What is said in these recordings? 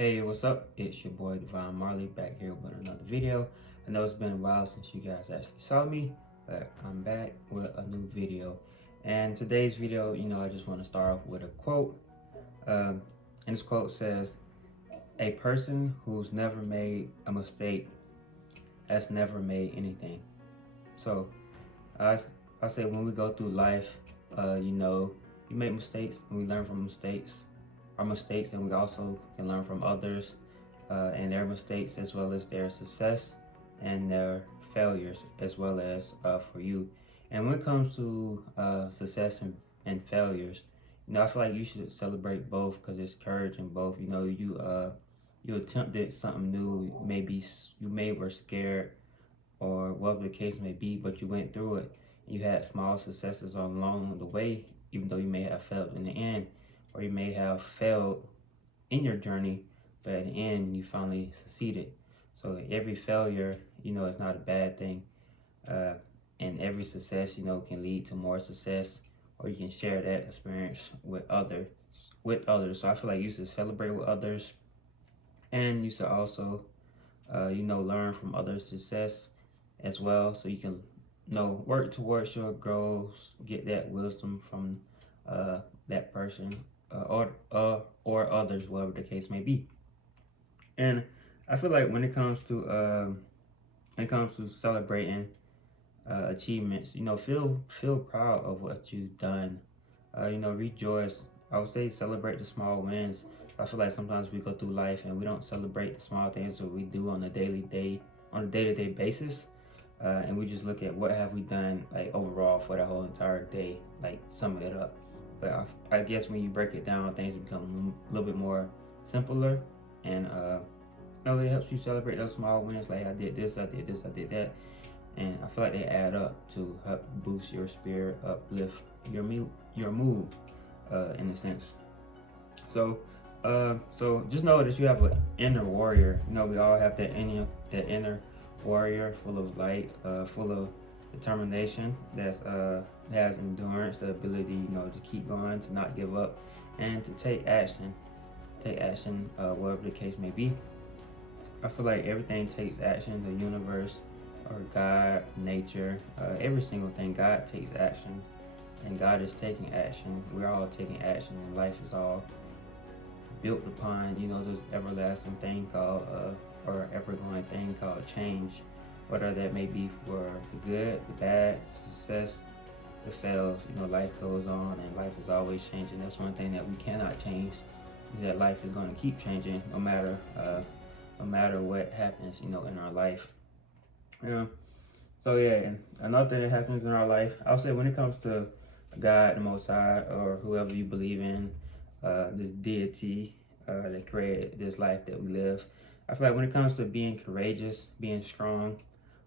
Hey, what's up? It's your boy Divine Marley back here with another video. I know it's been a while since you guys actually saw me, but I'm back with a new video. And today's video, I just want to start off with a quote. And this quote says, "A person who's never made a mistake has never made anything." So I say when we go through life, we make mistakes and we learn from mistakes. Our mistakes, and we also can learn from others and their mistakes, as well as their success and their failures, as well as for you. And when it comes to success and failures, I feel like you should celebrate both because it's courage in both. You attempted something new. Maybe you may were scared or whatever the case may be, but you went through it. You had small successes along the way, even though you may have failed in the end, or you may have failed in your journey, but at the end you finally succeeded. So every failure, is not a bad thing, and every success, can lead to more success, or you can share that experience with others. So I feel like you should celebrate with others, and you should also, learn from others' success as well, so you can, work towards your goals, get that wisdom from that person or others, whatever the case may be. And I feel like when it comes to celebrating achievements, feel proud of what you've done. Rejoice. I would say celebrate the small wins. I feel like sometimes we go through life and we don't celebrate the small things that we do on a day-to-day basis. And we just look at what have we done like overall for the whole entire day, like sum it up. But I guess when you break it down, things become a little bit more simpler, and it helps you celebrate those small wins. Like I did this, I did this, I did that, and I feel like they add up to help boost your spirit, uplift your mood, in a sense. So just know that you have an inner warrior. We all have that inner warrior, full of light, full of determination, that's has endurance, the ability, to keep going, to not give up, and to take action, whatever the case may be. I feel like everything takes action. The universe, or God, nature, every single thing, God takes action, and God is taking action. We're all taking action, and life is all built upon, this everlasting thing called, or ever-going thing called change, whether that may be for the good, the bad, the success, the fails. Life goes on, and life is always changing. That's one thing that we cannot change, is that life is going to keep changing no matter what happens, in our life. So yeah, and another thing that happens in our life, I'll say when it comes to God, the Most High, or whoever you believe in, this deity that created this life that we live. I feel like when it comes to being courageous, being strong,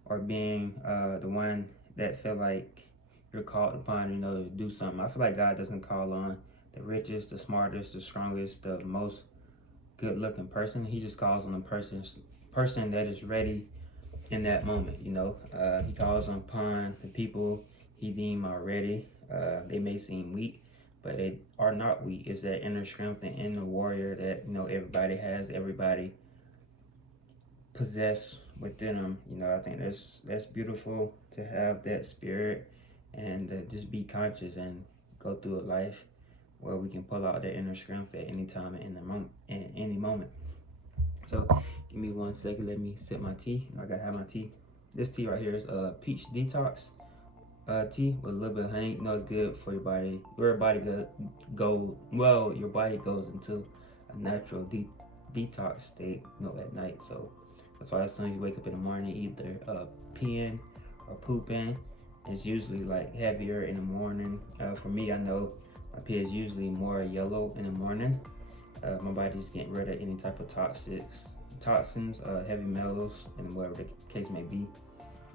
or being the one that feel like you're called upon, to do something, I feel like God doesn't call on the richest, the smartest, the strongest, the most good-looking person. He just calls on the person that is ready in that moment. He calls upon the people he deem are ready. They may seem weak, but they are not weak. It's that inner strength and inner warrior that everybody has, everybody possess within them. I think that's beautiful to have that spirit, and just be conscious and go through a life where we can pull out that inner strength at any time and in any moment. So give me 1 second, let me sip my tea. I gotta have my tea. This tea right here is peach detox tea with a little bit of honey. It's good for your body. Your body your body goes into a natural detox state, at night. So that's why as soon as you wake up in the morning, either peeing or pooping, it's usually like heavier in the morning. For me, I know my pee is usually more yellow in the morning. My body's getting rid of any type of toxins, heavy metals, and whatever the case may be.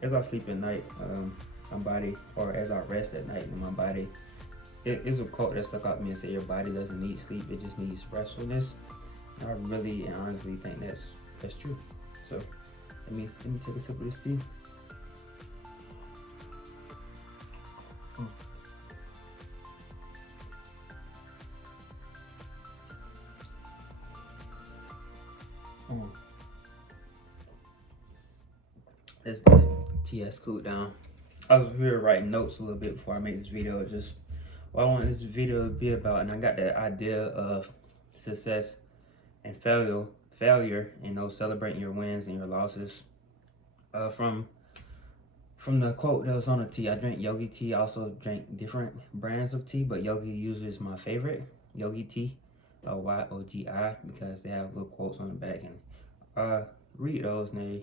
As I sleep at night, my body, or as I rest at night, my body, it is a quote that stuck out to me and said, your body doesn't need sleep, it just needs restfulness. And I really and honestly think that's true. So let me take a sip of this tea. Mm. That's good. Tea has cooled down. I was here writing notes a little bit before I made this video. Just what I want this video to be about, and I got that idea of success and failure, celebrating your wins and your losses. From the quote that was on the tea. I drink yogi tea. I also drink different brands of tea, but yogi usually is my favorite. Yogi tea, YOGI, because they have little quotes on the back, and read those, and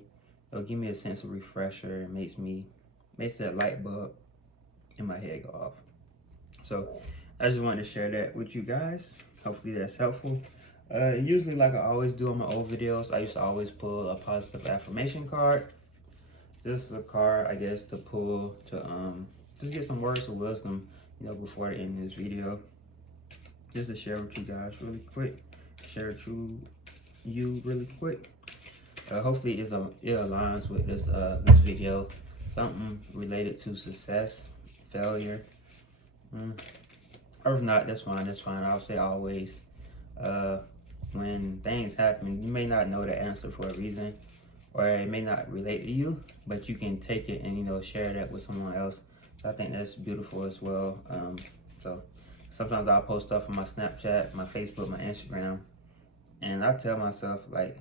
they'll give me a sense of refresher. It makes that light bulb in my head go off. So I just wanted to share that with you guys. Hopefully that's helpful. Usually, like I always do on my old videos, I used to always pull a positive affirmation card. This is a card, I guess, to pull to just get some words of wisdom, before the end of this video. Just to share with you guys really quick. Share it to you really quick. Hopefully it aligns with this video. Something related to success, failure. Or if not, that's fine. That's fine. I'll say always. When things happen, you may not know the answer for a reason, or it may not relate to you, but you can take it and share that with someone else. So I think that's beautiful as well. So sometimes I'll post stuff on my Snapchat, my Facebook, my Instagram, and I tell myself, like,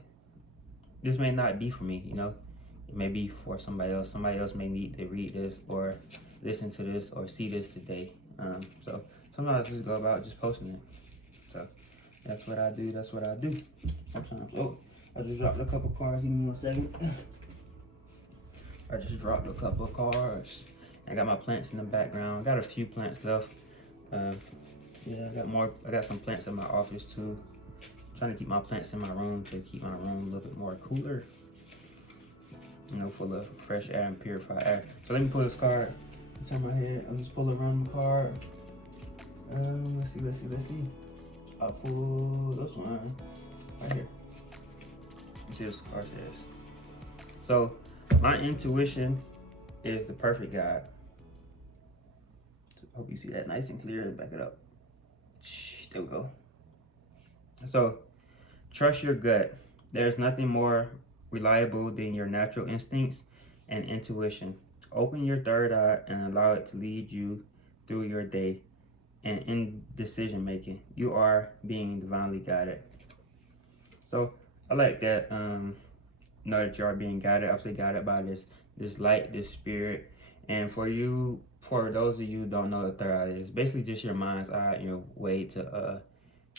this may not be for me, it may be for somebody else. Somebody else may need to read this or listen to this or see this today. So sometimes I just go about just posting it. So that's what I do. Sometimes. Oh, I just dropped a couple cards. Give me 1 second. I just dropped a couple of cards. I got my plants in the background. I got a few plants left. Yeah, I got some plants in my office too. I'm trying to keep my plants in my room to keep my room a little bit more cooler. Full of fresh air and purified air. So let me pull this card. Turn my head. I'll just pull a random card. Let's see. I'll pull this one right here. Let's see what this card says. So, my intuition is the perfect guide. Hope you see that nice and clear. Back it up. There we go. So, trust your gut. There's nothing more reliable than your natural instincts and intuition. Open your third eye and allow it to lead you through your day. And in decision making, you are being divinely guided. So I like that. Know that you are being guided. I'm saying guided by this light, this spirit. And for those of you who don't know what the third eye is, basically just your mind's eye and your way to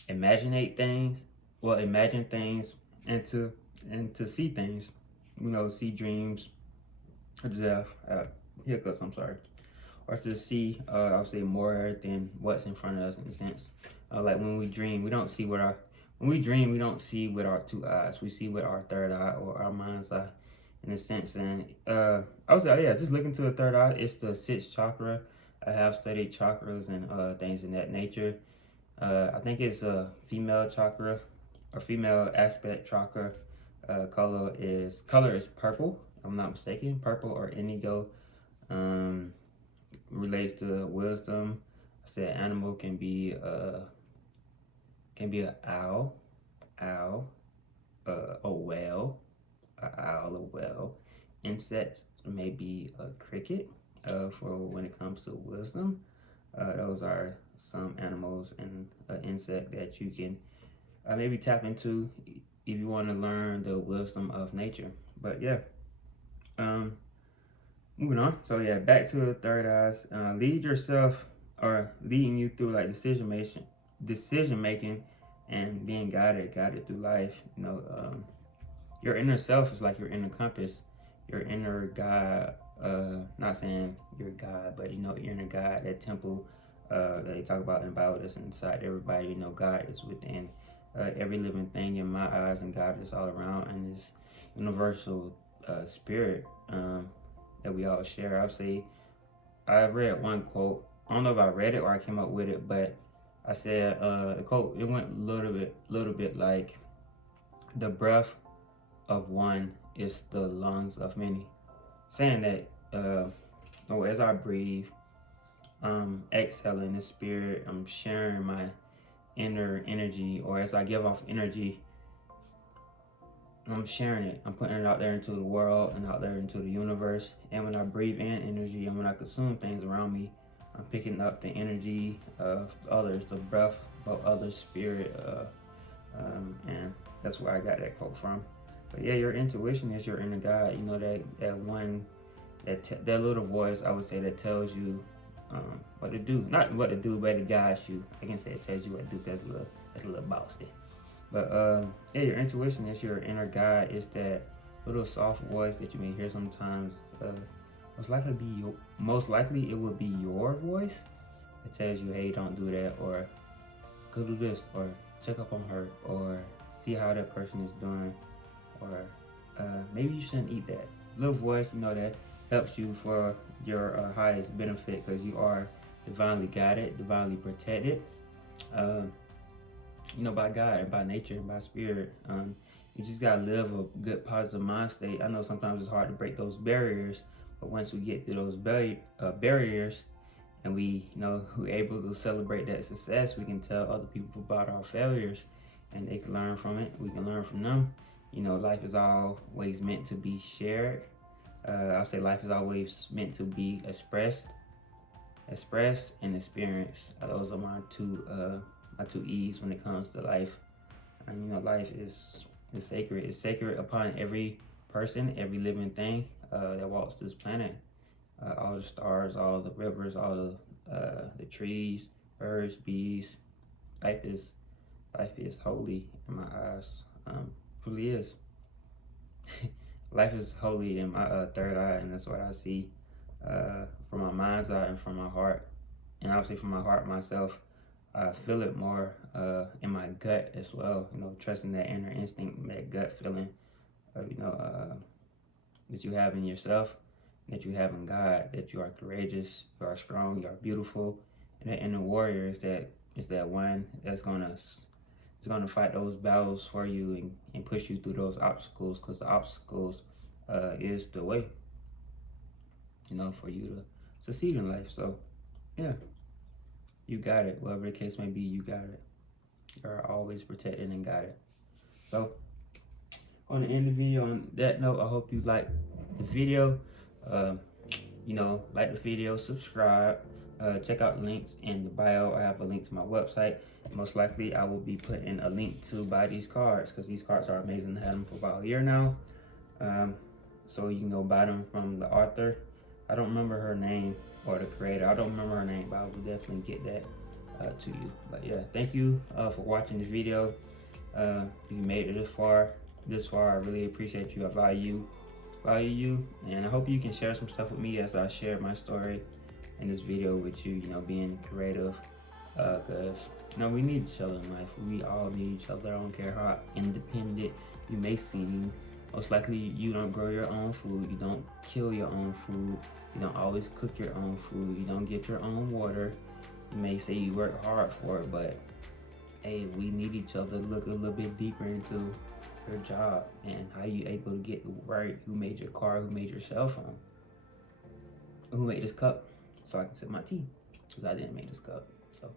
imagine things and to see things. See dreams. Hiccups. I'm sorry. Or to see, I would say, more than what's in front of us, in a sense. Like when we dream, we don't see with our two eyes. We see with our third eye or our mind's eye, in a sense. And I would say, just look into the third eye. It's the sixth chakra. I have studied chakras and things in that nature. I think it's a female chakra or female aspect chakra. Color is purple. If I'm not mistaken, purple or indigo. Relates to wisdom. I said animal can be an owl, a whale, a whale. Insects may be a cricket. For when it comes to wisdom, those are some animals and an insect that you can maybe tap into if you want to learn the wisdom of nature. But yeah. Moving on. So yeah, back to the third eyes. Leading you through like decision making, and being guided through life. Your inner self is like your inner compass, your inner guide. Not saying your God, but your inner guide, that temple that they talk about in the Bible that's inside everybody. God is within every living thing in my eyes, and God is all around, and this universal spirit that we all share. I'll say I read one quote. I don't know if I read it or I came up with it, but I said the quote, it went a little bit like, the breath of one is the lungs of many. Saying that as I breathe, exhaling the spirit, I'm sharing my inner energy, or as I give off energy, I'm sharing it. I'm putting it out there into the world and out there into the universe. And when I breathe in energy and when I consume things around me, I'm picking up the energy of others, the breath of others' spirit. And that's where I got that quote from. But yeah, your intuition is your inner guide. You know, that one, that little voice, I would say, that tells you what to do. Not what to do, but it guides you. I can say it tells you what to do because that's a little bossy. But yeah, your intuition is your inner guide. It's that little soft voice that you may hear sometimes. Most likely it will be your voice. It tells you, hey, don't do that, or go do this, or check up on her, or see how that person is doing, or maybe you shouldn't eat that. Little voice, you know, that helps you for your highest benefit, because you are divinely guided, divinely protected. You know, by God, by nature, by spirit. You just gotta live a good, positive mind state. I know sometimes it's hard to break those barriers, but once we get through those barriers, and we, you know, we're able to celebrate that success, we can tell other people about our failures, and they can learn from it. We can learn from them. You know, life is always meant to be shared. I'll say life is always meant to be expressed and experienced. Those are my two E's when it comes to life. And you know, life is sacred. It's sacred upon every person, every living thing that walks this planet. All the stars, all the rivers, all the trees, birds, bees. Life is holy in my eyes. Truly is. Life is holy in my third eye, and that's what I see from my mind's eye and from my heart. And obviously from my heart myself, I feel it more in my gut as well. You know, trusting that inner instinct, that gut feeling of, you know, that you have in yourself, that you have in God, that you are courageous, you are strong, you are beautiful. And that inner warrior is that one that's gonna fight those battles for you and push you through those obstacles, because the obstacles is the way, you know, for you to succeed in life. So yeah, you got it. Whatever the case may be, you got it. You're always protected and guided. So on the end of the video, on that note, I hope you like the video. You know, like the video, subscribe, check out the links in the bio. I have a link to my website. Most likely I will be putting a link to buy these cards, because these cards are amazing. I had them for about a year now. So you can go buy them from the author. I don't remember her name, or the creator. I don't remember her name, but I will definitely get that to you. But yeah, thank you for watching the video. If you made it this far, I really appreciate you. I value you, and I hope you can share some stuff with me as I share my story in this video with you. You know, being creative, because you know, we need each other in life. We all need each other. I don't care how independent you may seem. Most likely you don't grow your own food, you don't kill your own food, you don't always cook your own food, you don't get your own water. You may say you work hard for it, but hey, we need each other to look a little bit deeper into your job and how you able to get right, who made your car, who made your cell phone, who made this cup so I can sip my tea, because I didn't make this cup. So